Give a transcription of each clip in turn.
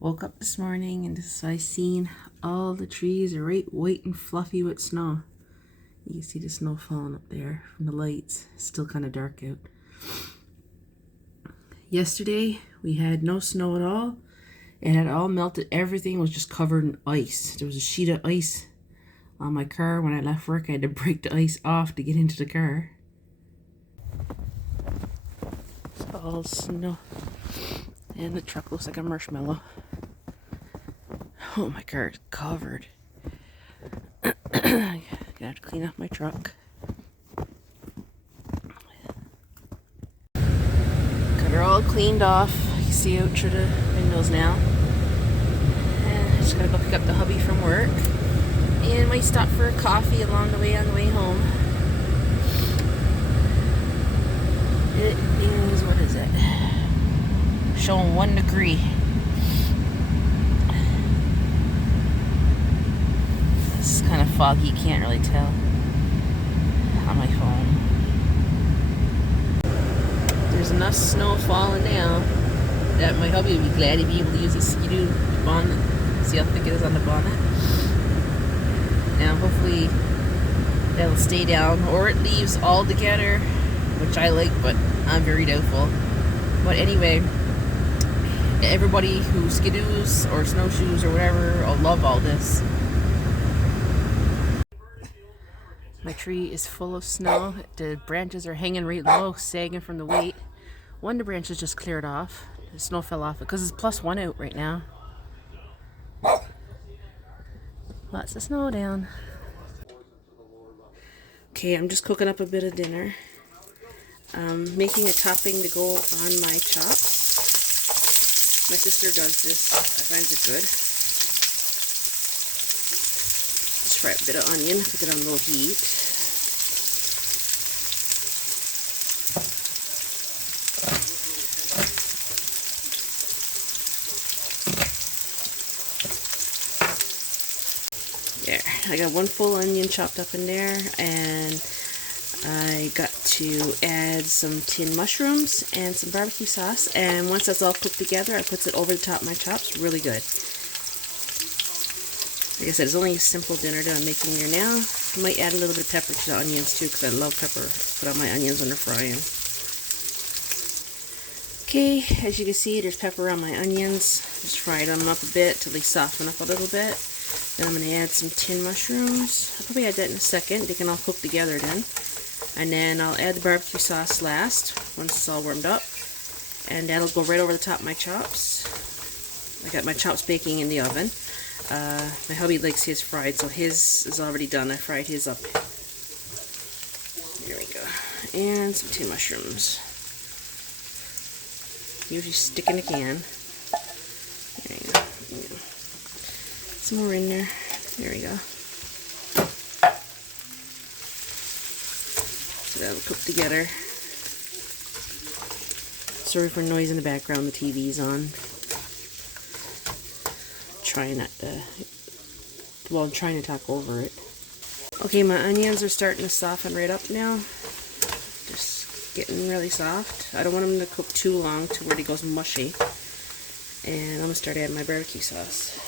Woke up this morning and I seen all the trees are right white and fluffy with snow. You can see the snow falling up there from the lights. It's still kind of dark out. Yesterday we had no snow at all. It had all melted. Everything was just covered in ice. There was a sheet of ice on my car. When I left work, I had to break the ice off to get into the car. It's all snow. And the truck looks like a marshmallow. Oh, my car is covered. Gonna have to clean up my truck. Got her all cleaned off. You can see out through the windows now. And I just gotta go pick up the hubby from work. And might stop for a coffee along the way on the way home. It is, what is it? Showing 1 degree. It's kind of foggy, you can't really tell on my phone. There's enough snow falling now that my hubby would be glad to be able to use a skidoo bonnet. See how thick it is on the bonnet? Now hopefully that'll stay down, or it leaves all together, which I like, but I'm very doubtful. But anyway, everybody who skidoos or snowshoes or whatever will love all this. My tree is full of snow. The branches are hanging right low, sagging from the weight. One of the branches just cleared off. The snow fell off because it's +1 out right now. Lots of snow down. Okay, I'm just cooking up a bit of dinner. Making a topping to go on my chops. My sister does this. I find it good. Just fry a bit of onion, put it on low heat. There, I got 1 full onion chopped up in there, and I got to add some tin mushrooms and some barbecue sauce, and once that's all cooked together, I put it over the top of my chops. Really good. Like I said, it's only a simple dinner that I'm making here now. I might add a little bit of pepper to the onions too, because I love pepper. Put on my onions when they're frying. Okay, as you can see, there's pepper on my onions. Just fry them up a bit till they soften up a little bit. Then I'm going to add some tin mushrooms. I'll probably add that in a second. They can all cook together then. And then I'll add the barbecue sauce last, once it's all warmed up. And that'll go right over the top of my chops. I got my chops baking in the oven. My hubby likes his fried, so his is already done. I fried his up. There we go. And some tin mushrooms. Usually stick in a can. There you go. Some more in there. There we go. So that'll cook together. Sorry for noise in the background, the TV's on. Trying not to, well, I'm trying to talk over it. Okay, my onions are starting to soften right up now. Just getting really soft. I don't want them to cook too long to where it goes mushy. And I'm going to start adding my barbecue sauce.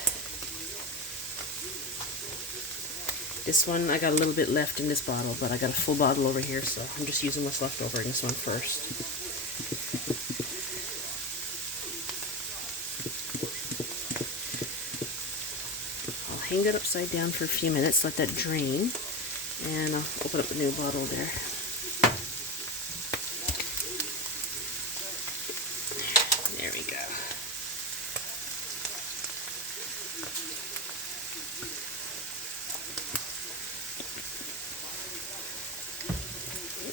This one, I got a little bit left in this bottle, but I got a full bottle over here, so I'm just using what's left over in this one first. I'll hang it upside down for a few minutes, let that drain, and I'll open up a new bottle there. There we go.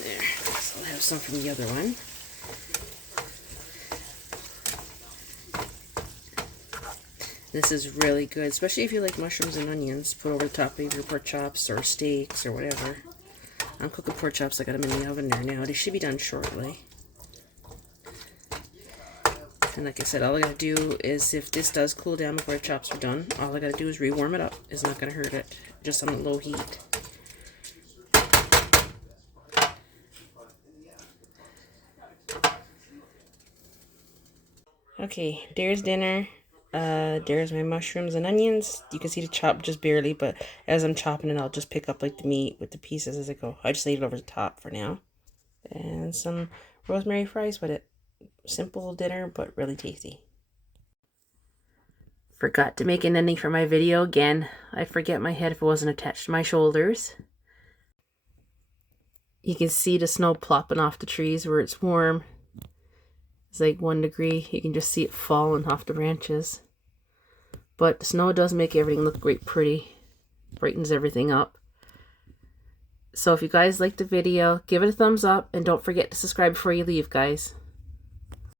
There, so I'll have some from the other one. This is really good, especially if you like mushrooms and onions. Put over the top of your pork chops or steaks or whatever. I'm cooking pork chops. I got them in the oven there now. They should be done shortly. And like I said, all I gotta do is, if this does cool down before the chops are done, all I gotta do is rewarm it up. It's not gonna hurt it. Just on low heat. Okay, there's dinner. There's my mushrooms and onions. You can see the chop just barely, but as I'm chopping it, I'll just pick up like the meat with the pieces as I go. I just laid it over the top for now. And some rosemary fries with it. Simple dinner, but really tasty. Forgot to make an ending for my video again. I'd forget my head if it wasn't attached to my shoulders. You can see the snow plopping off the trees where it's warm. It's like 1 degree. You can just see it falling off the branches. But the snow does make everything look great pretty. Brightens everything up. So if you guys liked the video, give it a thumbs up and don't forget to subscribe before you leave, guys.